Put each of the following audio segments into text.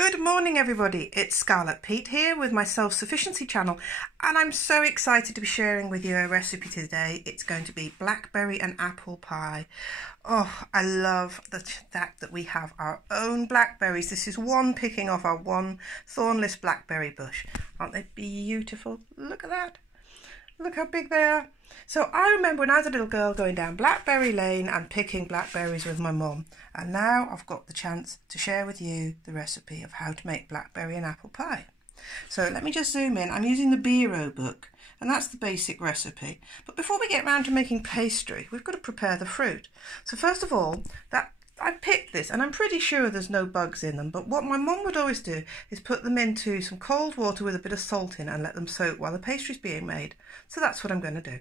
Good morning everybody, it's Scarlet Pete here with my Sufficiency channel, and I'm so excited to be sharing with you a recipe today. It's going to be blackberry and apple pie. Oh, I love the fact that we have our own blackberries. This is one picking off our one thornless blackberry bush. Aren't they beautiful? Look at that. Look how big they are. So I remember when I was a little girl going down Blackberry Lane and picking blackberries with my mum, and now I've got the chance to share with you the recipe of how to make blackberry and apple pie. So let me just zoom in. I'm using the Biro book, and that's the basic recipe. But before we get round to making pastry, we've got to prepare the fruit. So first of all, I picked this, and I'm pretty sure there's no bugs in them, but what my mum would always do is put them into some cold water with a bit of salt in and let them soak while the pastry's being made. So that's what I'm going to do.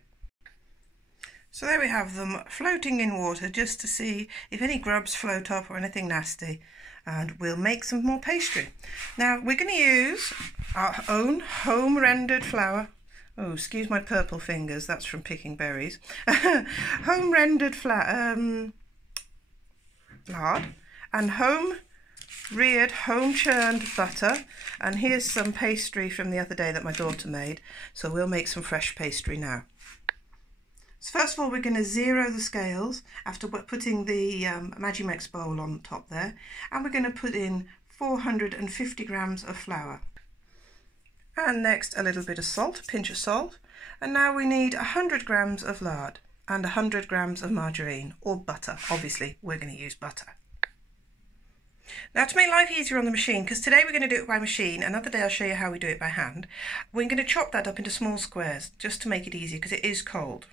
So there we have them floating in water just to see if any grubs float up or anything nasty, and we'll make some more pastry. Now we're going to use our own home rendered flour. Oh, excuse my purple fingers, that's from picking berries. Home rendered lard and home reared, home churned butter, and here's some pastry from the other day that my daughter made, so we'll make some fresh pastry now. So first of all, we're going to zero the scales after putting the Magimix bowl on top there, and we're going to put in 450 grams of flour, and next a little bit of salt, a pinch of salt, and now we need 100 grams of lard and 100 grams of margarine or butter. Obviously we're going to use butter. Now, to make life easier on the machine, because today we're going to do it by machine, another day I'll show you how we do it by hand, we're going to chop that up into small squares just to make it easier because it is cold.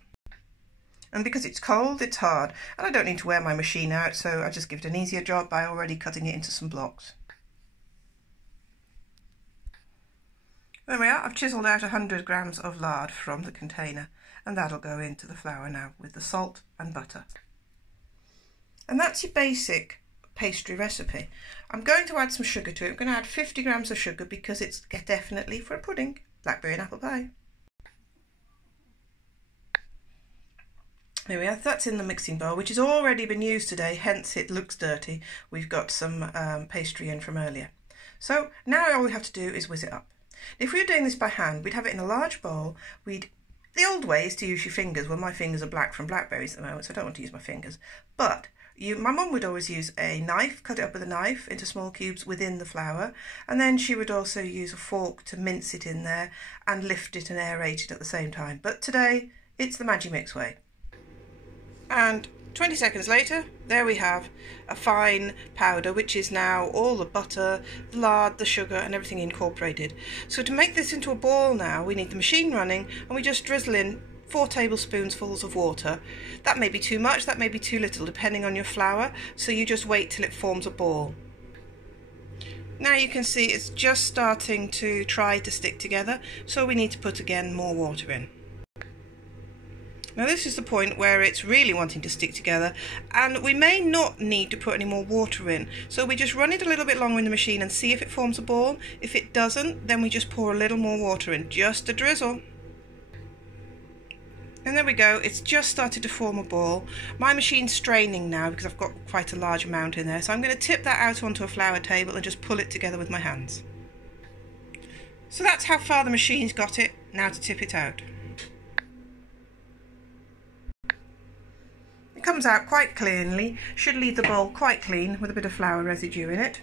And because it's cold, it's hard, and I don't need to wear my machine out, so I just give it an easier job by already cutting it into some blocks. There we are. I've chiselled out 100 grams of lard from the container, and that'll go into the flour now with the salt and butter. And that's your basic pastry recipe. I'm going to add some sugar to it. I'm going to add 50 grams of sugar because it's definitely for a pudding, blackberry and apple pie. There we are, that's in the mixing bowl, which has already been used today, hence it looks dirty. We've got some pastry in from earlier. So now all we have to do is whiz it up. If we were doing this by hand, we'd have it in a large bowl. The old way is to use your fingers. Well, my fingers are black from blackberries at the moment, so I don't want to use my fingers. But my mum would always use a knife, cut it up with a knife into small cubes within the flour, and then she would also use a fork to mince it in there and lift it and aerate it at the same time. But today, it's the Magimix way. And 20 seconds later, there we have a fine powder, which is now all the butter, the lard, the sugar and everything incorporated. So to make this into a ball now, we need the machine running, and we just drizzle in 4 tablespoonfuls of water. That may be too much, that may be too little, depending on your flour, so you just wait till it forms a ball. Now you can see it's just starting to try to stick together, so we need to put again more water in. Now this is the point where it's really wanting to stick together, and we may not need to put any more water in. So we just run it a little bit longer in the machine and see if it forms a ball. If it doesn't, then we just pour a little more water in, just a drizzle. And there we go, it's just started to form a ball. My machine's straining now because I've got quite a large amount in there, so I'm going to tip that out onto a flour table and just pull it together with my hands. So that's how far the machine's got it. Now to tip it out. It comes out quite cleanly, should leave the bowl quite clean with a bit of flour residue in it.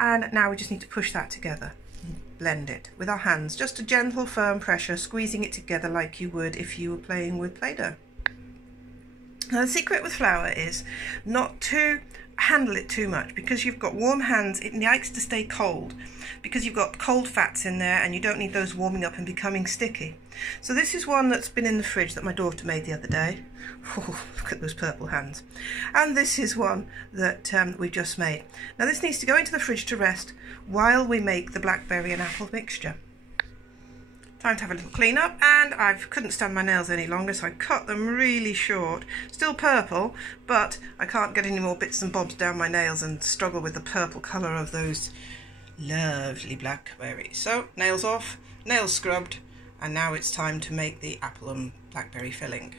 And now we just need to push that together and blend it with our hands, just a gentle firm pressure, squeezing it together like you would if you were playing with Play-Doh. Now the secret with flour is not to handle it too much, because you've got warm hands. It likes to stay cold because you've got cold fats in there and you don't need those warming up and becoming sticky. So this is one that's been in the fridge that my daughter made the other day. Oh, look at those purple hands. And this is one that we just made. Now this needs to go into the fridge to rest while we make the blackberry and apple mixture. Time to have a little clean up, and I couldn't stand my nails any longer, so I cut them really short. Still purple, but I can't get any more bits and bobs down my nails and struggle with the purple colour of those lovely blackberries. So nails off, nails scrubbed, and now it's time to make the apple and blackberry filling.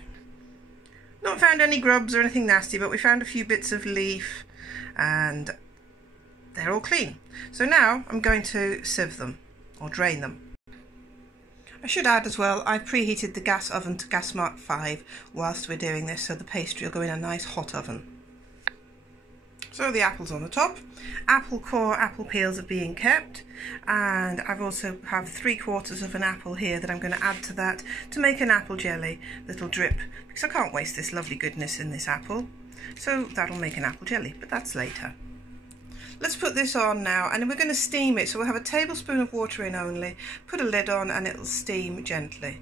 Not found any grubs or anything nasty, but we found a few bits of leaf and they're all clean. So now I'm going to sieve them or drain them. I should add as well, I've preheated the gas oven to gas mark 5 whilst we're doing this, so the pastry will go in a nice hot oven. So the apples on the top, apple core, apple peels are being kept, and I've also have 3/4 of an apple here that I'm going to add to that to make an apple jelly that'll drip, because I can't waste this lovely goodness in this apple. So that'll make an apple jelly, but that's later. Let's put this on now, and we're going to steam it. So we'll have a tablespoon of water in only, put a lid on, and it'll steam gently.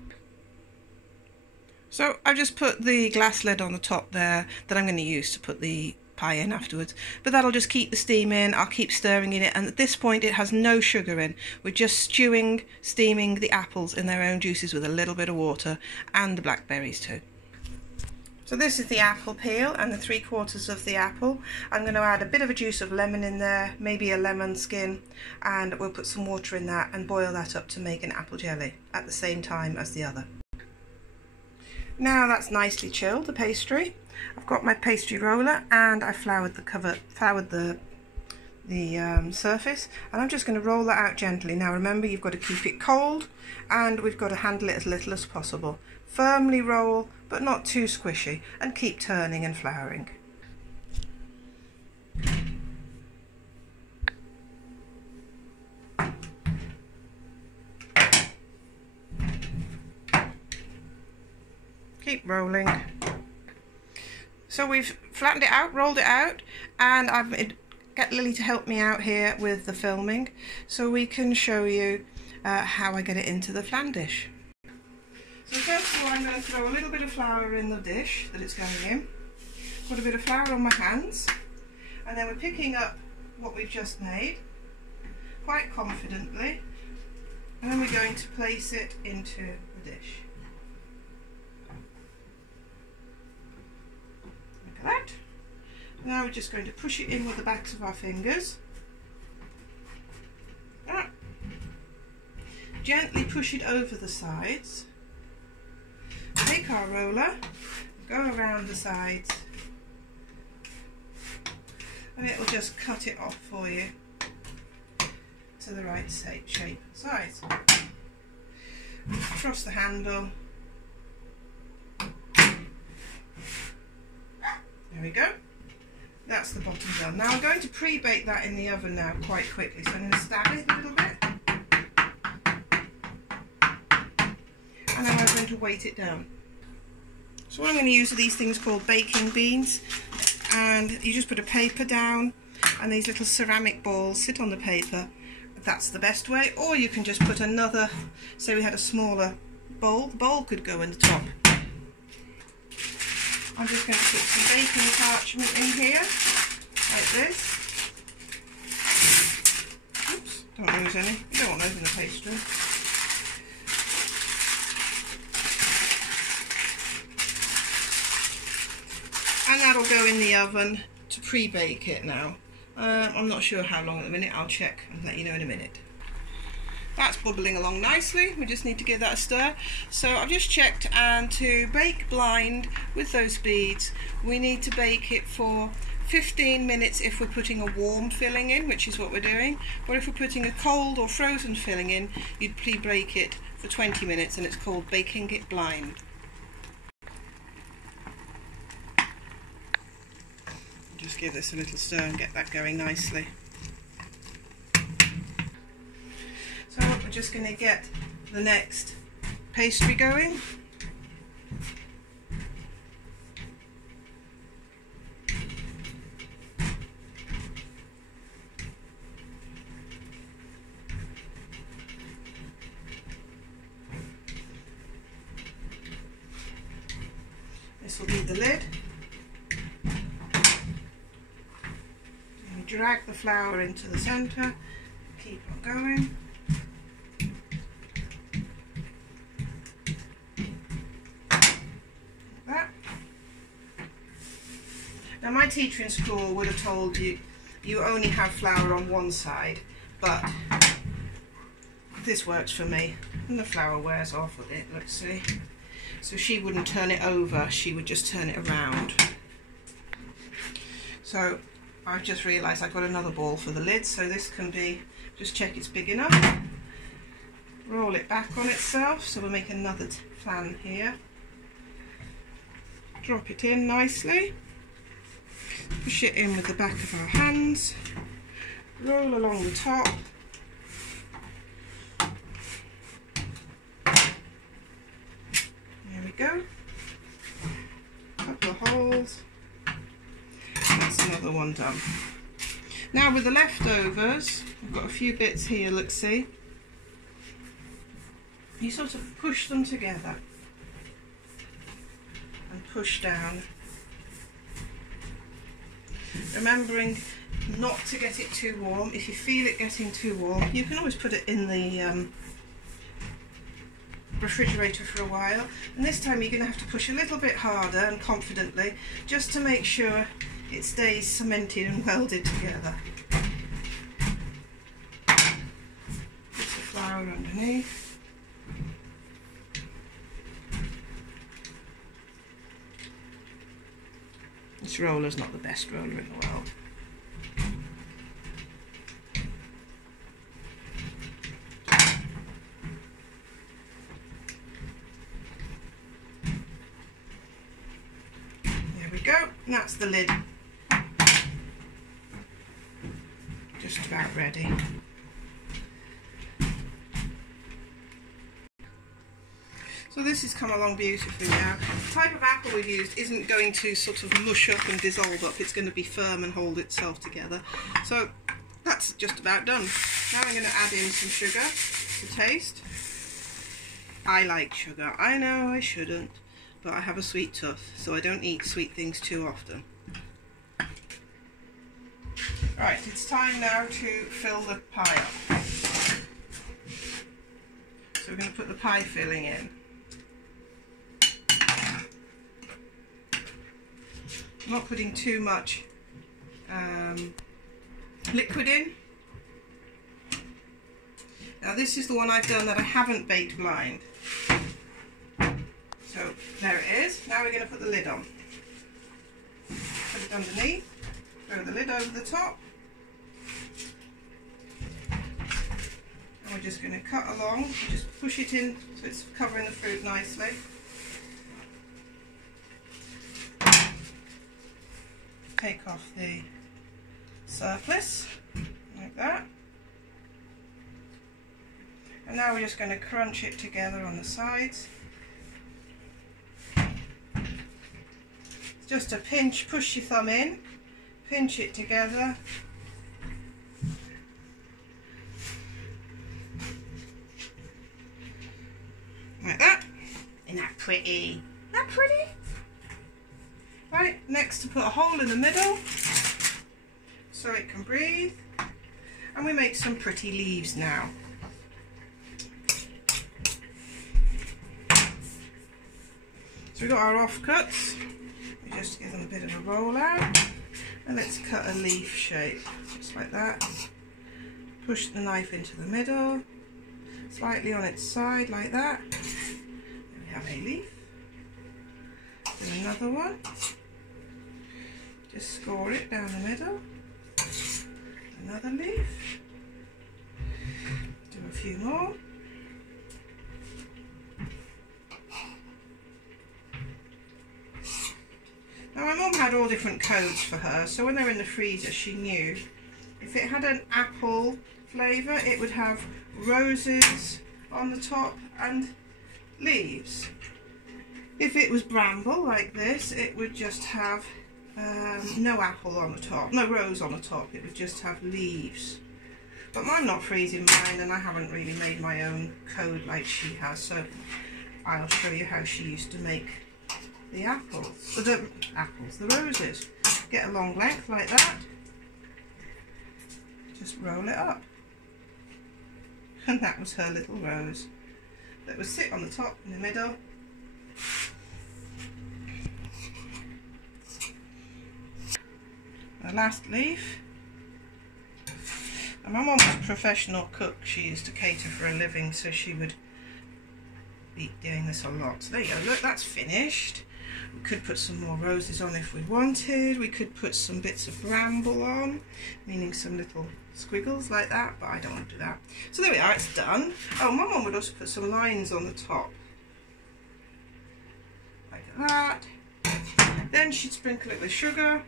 So I've just put the glass lid on the top there that I'm going to use to put the pie in afterwards, but that'll just keep the steam in. I'll keep stirring in it, and at this point it has no sugar in. We're just steaming the apples in their own juices with a little bit of water, and the blackberries too. So this is the apple peel and the 3/4 of the apple. I'm going to add a bit of a juice of lemon in there, maybe a lemon skin, and we'll put some water in that and boil that up to make an apple jelly at the same time as the other. Now that's nicely chilled, the pastry. I've got my pastry roller and I floured the surface, and I'm just going to roll that out gently. Now remember, you've got to keep it cold, and we've got to handle it as little as possible. Firmly roll, but not too squishy, and keep turning and flouring. Keep rolling. So we've flattened it out, rolled it out, and I've get Lily to help me out here with the filming so we can show you how I get it into the flan dish. So first of all, I'm going to throw a little bit of flour in the dish that it's going in. Put a bit of flour on my hands, and then we're picking up what we've just made quite confidently, and then we're going to place it into the dish. Look at that. Now we're just going to push it in with the backs of our fingers. Gently push it over the sides. Take our roller, go around the sides, and it will just cut it off for you to the right shape and size. Across the handle. There we go. That's the bottom done. Now I'm going to pre-bake that in the oven now quite quickly, so I'm going to stab it a little bit, and then I'm going to weight it down. So what I'm going to use are these things called baking beans, and you just put a paper down and these little ceramic balls sit on the paper. That's the best way, or you can just put another, say we had a smaller bowl, the bowl could go in the top. I'm just going to put some baking parchment in here, like this. Oops, don't lose any, you don't want those in the pastry. And that'll go in the oven to pre-bake it now. I'm not sure how long at the minute, I'll check and let you know in a minute. That's bubbling along nicely, we just need to give that a stir. So I've just checked, and to bake blind with those beads, we need to bake it for 15 minutes if we're putting a warm filling in, which is what we're doing. But if we're putting a cold or frozen filling in, you'd pre-bake it for 20 minutes, and it's called baking it blind. Just give this a little stir and get that going nicely. So we're just going to get the next pastry going. This will be the lid. Drag the flour into the centre, keep on going. Like that. Now my teacher in school would have told you you only have flour on one side, but this works for me, and the flour wears off a bit, let's see. So she wouldn't turn it over, she would just turn it around. So I've just realised I've got another ball for the lid, so this can be, just check it's big enough. Roll it back on itself, so we'll make another fan here. Drop it in nicely. Push it in with the back of our hands. Roll along the top. There we go. Couple of holes. That's another one done. Now with the leftovers, I've got a few bits here, let's see. You sort of push them together and push down. Remembering not to get it too warm. If you feel it getting too warm, you can always put it in the refrigerator for a while, and this time you're going to have to push a little bit harder and confidently, just to make sure it stays cemented and welded together. Put the flour underneath. This roller's not the best roller in the world. There we go, and that's the lid. Just about ready. So this has come along beautifully now. The type of apple we've used isn't going to sort of mush up and dissolve up, it's going to be firm and hold itself together. So that's just about done. Now I'm going to add in some sugar to taste. I like sugar. I know I shouldn't, but I have a sweet tooth, so I don't eat sweet things too often. Right, it's time now to fill the pie up. So we're going to put the pie filling in. I'm not putting too much liquid in. Now this is the one I've done that I haven't baked blind. So there it is. Now we're going to put the lid on. Put it underneath, throw the lid over the top. And we're just going to cut along, just push it in so it's covering the fruit nicely. Take off the surplus, like that. And now we're just going to crunch it together on the sides. Just a pinch, push your thumb in, pinch it together. Like that. Isn't that pretty? Isn't that pretty? Right, next to put a hole in the middle so it can breathe, and we make some pretty leaves now. So we've got our offcuts, we just give them a bit of a roll out, and let's cut a leaf shape, just like that. Push the knife into the middle, slightly on its side like that. Then we have a leaf. Do another one. Just score it down the middle. Another leaf. Do a few more. Now my mum had all different codes for her, so when they were in the freezer she knew if it had an apple flavour it would have roses on the top and leaves. If it was bramble like this, it would just have no apple on the top, no rose on the top, it would just have leaves. But I'm not freezing mine, and I haven't really made my own code like she has, so I'll show you how she used to make the the roses. Get a long length like that, just roll it up, and that was her little rose that would sit on the top in the middle. The last leaf. And my mum was a professional cook, she used to cater for a living, so she would be doing this a lot. So there you go, look, that's finished. We could put some more roses on if we wanted. We could put some bits of bramble on, meaning some little squiggles like that, but I don't want to do that. So there we are, it's done. Oh, my mum would also put some lines on the top, like that. Then she'd sprinkle it with sugar.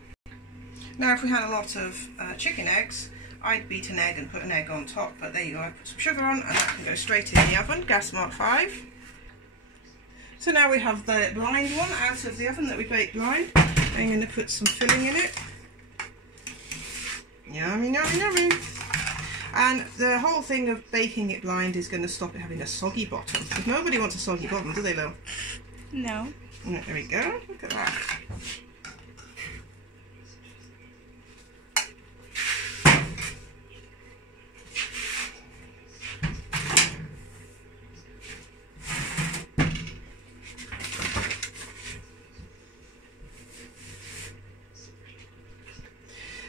Now if we had a lot of chicken eggs, I'd beat an egg and put an egg on top, but there you go, I put some sugar on and that can go straight in the oven, gas mark 5. So now we have the blind one out of the oven that we baked blind. I'm going to put some filling in it. Yummy, yummy, yummy. And the whole thing of baking it blind is going to stop it having a soggy bottom. Because nobody wants a soggy bottom, do they, Lil? No. There we go, look at that.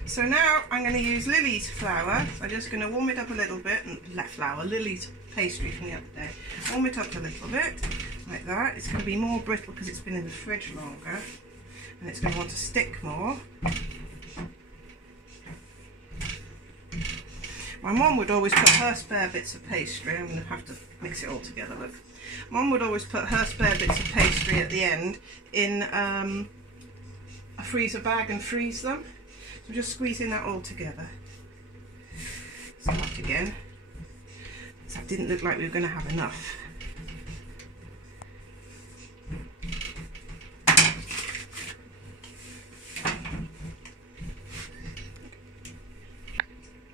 So now I'm going to use Lily's flour. I'm just going to warm it up a little bit, and Lily's pastry from the other day. Warm it up a little bit, like that. It's going to be more brittle because it's been in the fridge longer, and it's going to want to stick more. My mum would always put her spare bits of pastry. I'm going to have to mix it all together, look. Mum would always put her spare bits of pastry at the end in a freezer bag and freeze them. So just squeezing that all together. Start again. So that didn't look like we were going to have enough.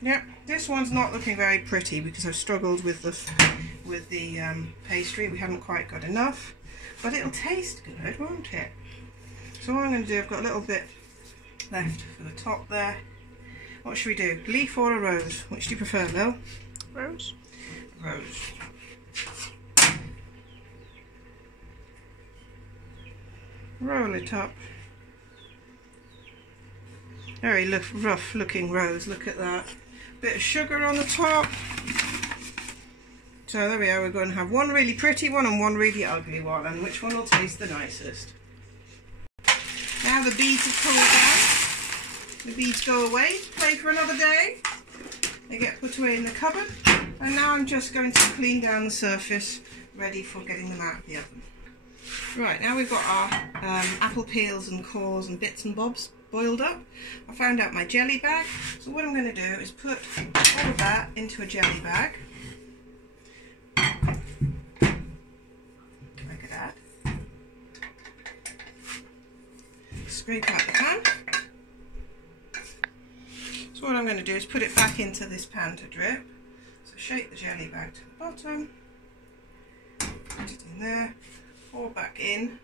Yep, this one's not looking very pretty because I've struggled with the pastry. We haven't quite got enough, but it'll taste good, won't it? So what I'm going to do, I've got a little bit left for the top there. What should we do? Leaf or a rose? Which do you prefer, Lil? Rose. Rose. Roll it up. Very rough looking rose, look at that. Bit of sugar on the top. So there we are, we're going to have one really pretty one and one really ugly one, and which one will taste the nicest? Now the beads have cooled down. The beads go away, play for another day. They get put away in the cupboard. And now I'm just going to clean down the surface, ready for getting them out of the oven. Right, now we've got our apple peels and cores and bits and bobs boiled up. I found out my jelly bag. So what I'm going to do is put all of that into a jelly bag. Like that. Scrape out the pan. So what I'm going to do is put it back into this pan to drip. So shake the jelly bag to the bottom, put it in there, pour back in.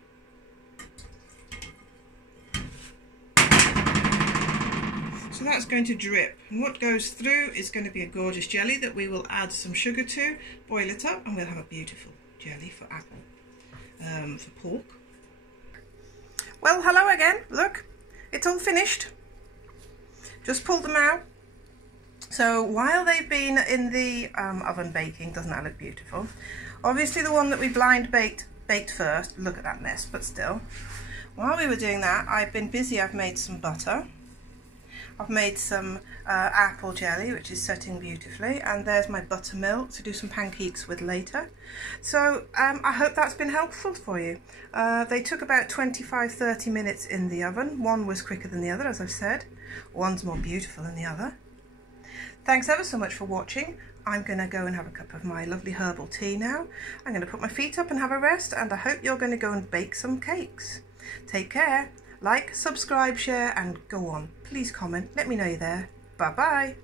So that's going to drip, and what goes through is going to be a gorgeous jelly that we will add some sugar to, boil it up, and we'll have a beautiful jelly for apple, for pork. Well, hello again, look, it's all finished. Just pulled them out. So while they've been in the oven baking, doesn't that look beautiful? Obviously the one that we blind baked first, look at that mess, but still. While we were doing that, I've been busy. I've made some butter. I've made some apple jelly, which is setting beautifully, and there's my buttermilk to do some pancakes with later. So I hope that's been helpful for you. They took about 25-30 minutes in the oven. One was quicker than the other, as I've said. One's more beautiful than the other. Thanks ever so much for watching. I'm going to go and have a cup of my lovely herbal tea now. I'm going to put my feet up and have a rest, and I hope you're going to go and bake some cakes. Take care. Like, subscribe, share, and go on. Please comment. Let me know you're there. Bye-bye.